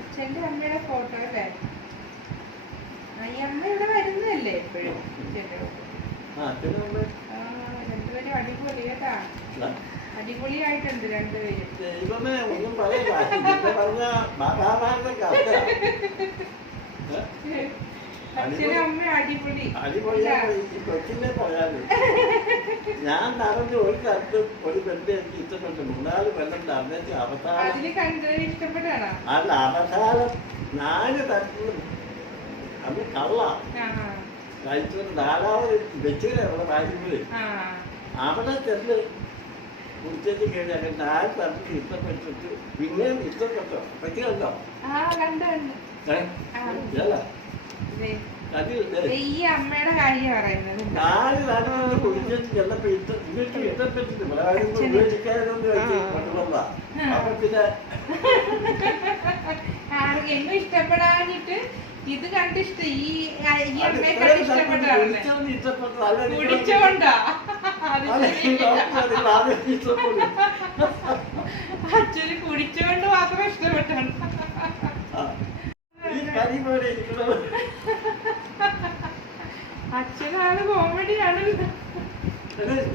അച്ഛന്റെ അമ്മയുടെ ഫോട്ടോ അല്ലേ? ഈ അമ്മ ഇവിടെ വരുന്നതല്ലേ എപ്പോഴും? രണ്ടുപേരും അടിപൊളി കേട്ടാ, അടിപൊളിയായിട്ടുണ്ട് രണ്ടുപേരും. അച്ഛനും അമ്മ അടിപൊളി. കൊച്ചിനെ പറയാനും ഞാൻ നടന്ന് ഒരു സ്ഥലത്ത് ഒരു ബന്ധം എനിക്ക് ഇഷ്ടപ്പെട്ടു. 3-4 കൊല്ലം നടന്നേച്ച് അവസാനം ഇഷ്ടപ്പെട്ടാണോ? അല്ല, അവസാനം 4 തരത്തിലും അന്ന് കള്ള കഴിച്ചോണ്ട് 4ാമത് വെച്ചില്ല അവിടെ വായിക്കുമ്പോഴേ അവിടെ ചെന്ന് കുടിച്ചു കഴിഞ്ഞാൽ 4 തരത്തിൽ ഇഷ്ടപ്പെട്ടിട്ട് പിന്നെയും ഇഷ്ടപ്പെട്ടോ? പറ്റിയല്ലോ ഈ അമ്മയുടെ കാര്യം പറയുന്നത്. 4 തവണ കുടിച്ചിട്ട് ചെന്നപ്പോ ഇവർക്ക് ഇഷ്ടപ്പെട്ടിട്ട് ഉപയോഗിക്കാനൊന്നും കൊണ്ടുവന്നാ. അപ്പൊ പിന്നെ എന്നും ഇഷ്ടപ്പെടാഞ്ഞിട്ട് ഇത് കണ്ടിഷ്ട ഈ അമ്മയെ കണ്ട് ഇഷ്ടപ്പെട്ടാണ് കുടിച്ചോണ്ടാ. അച്ഛന് കുടിച്ചോണ്ട് മാത്രം ഇഷ്ടപ്പെട്ടാണ്. അച്ഛനാണ് കോമഡിയാണല്ലോ.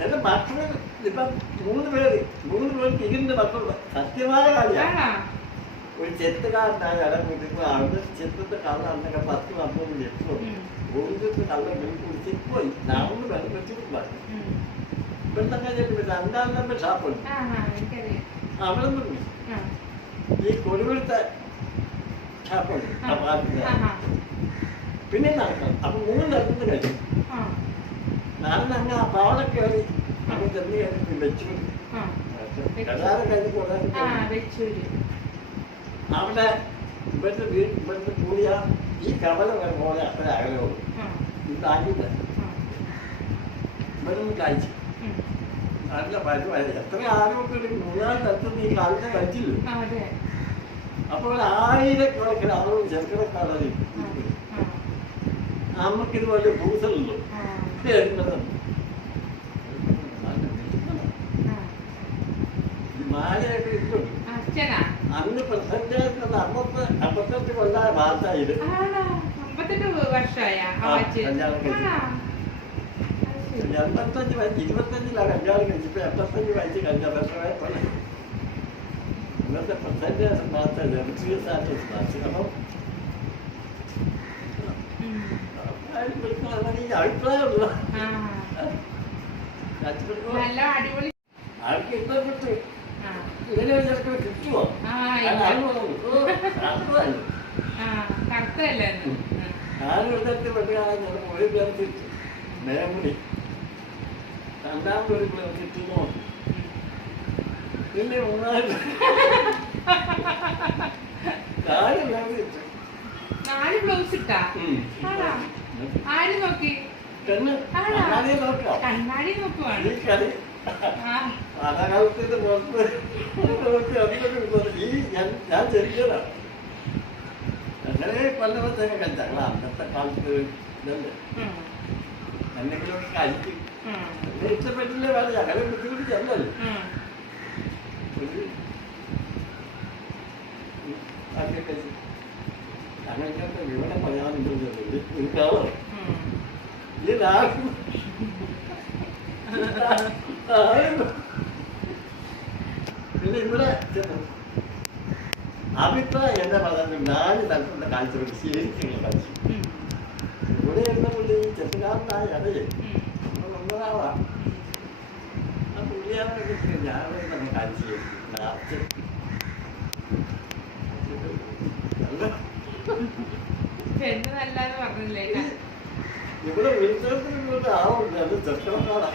എന്റെ മക്കള് ഇപ്പം 3 പേര് ഇതിന്റെ മക്കളുണ്ട്. സത്യമായ കാര്യമാണ്. ഒരു ചെത്തുകാരനായ ഇടം കുട്ടിപ്പോൾ അവിടെ ചെത്തത്തെ കള്ള അന്നൊക്കെ 10-12 ലക്ഷം ഒരു കള്ള കുടിച്ച് പോയി. നാളെ വെള്ളം വെച്ചിട്ട് പറഞ്ഞു ഇവിടുത്തെ 2ാം നമ്പർ ഷാപ്പുണ്ട്. അവിടെ നിന്ന് പോയി ഈ കൊടുവിടുത്തെ ഷാപ്പുണ്ട്. പിന്നെ നടക്കണം. അപ്പൊ 3 സ്ഥലത്ത് കഴിച്ചു. ഞാൻ അങ്ങ് ആ പാവടെ കയറി അങ്ങ് ചെന്ന് കയറി വെച്ചു. കടാരം കഴിഞ്ഞ് അവിടെ ഇവിടുത്തെ കൂടിയ ഈ കവല വരെ പോലെ അത്ര അകലുള്ളൂ. ഇത് ആകില്ല. ഇവിടെ നിന്ന് കഴിച്ചു. നല്ല പരിപാടി. എത്ര ആരോഗ്യം 3-4 സ്ഥലത്ത് നീ കാലത്തെ കഴിച്ചില്ലല്ലോ. അപ്പോൾ 1000കണക്കിന് ആളുകൾ ചെറുക്കണക്കാളി നമുക്കിത് വലിയ ഭൂസലല്ലോ. മാലയായിട്ട് ഇട്ടുണ്ട്. അന്ന് പ്രസന്റായിരുന്നത് 58 കൊല്ലായ ഭാഷായത്. 55 കല്യാണം കഴിച്ചു. 25-25 കല്യാണം കഴിച്ചിട്ട് 85 വയസ്സ് കഴിഞ്ഞ വർഷമായ പോലെ ഇന്നത്തെ പ്രസന്റേഷൻ ഭാഷ കാരണം അഭിപ്രായമുള്ള ആൾക്ക് ഇഷ്ടപ്പെട്ടു. ഇതിനെ ചിലപ്പോൾ കിട്ടുമോ? ആരും പെട്ടുകാണാൻ ഒരു പേർ കിട്ടും. മേമുടി 2ാമതൊരു പേർ കിട്ടുമോ? പിന്നെ 3-4 കിട്ടും. 4 ബ്ലൗസ് ഇട്ടാ ആര് നോക്കി? കണ്ണാടി നോക്കുവാണ്. കാലത്തിന്റെ പുറത്ത് ഞാൻ ചെറിയതാണ്. അങ്ങനെ കൊല്ലവത്തേക്ക് കഴിച്ചാൽ അന്നത്തെ കാലത്ത് ഇതല്ലേ എന്തെങ്കിലുമൊക്കെ കഴിക്കും. എന്നെ ഇഷ്ടപ്പെട്ടില്ലേ വേണ്ട. അങ്ങനെ ബുദ്ധിമുട്ട് ചെല്ലല്ലോ. അങ്ങനത്തെ വിവരം പറയാനുണ്ടോ? ഇതാർക്കും പിന്നെ ഇവിടെ അഭിപ്രായം എന്താ പറഞ്ഞു? 4 തലത്തിലുള്ള കാഴ്ചകൾ ശരിക്കും കഴിച്ചു. ഇവിടെ ഇരുന്ന പുള്ളി ചെറുകാരനായ ഇടയിൽ നമ്മളാവാ ആ പുള്ളിയാണെ ഞാൻ നമ്മൾ കഴിച്ചു നല്ലാന്ന് പറഞ്ഞില്ലേ? ഇവിടെ വിളിച്ചോട്ട് ആവുണ്ട്. അത് ചെറുക്കാടാ.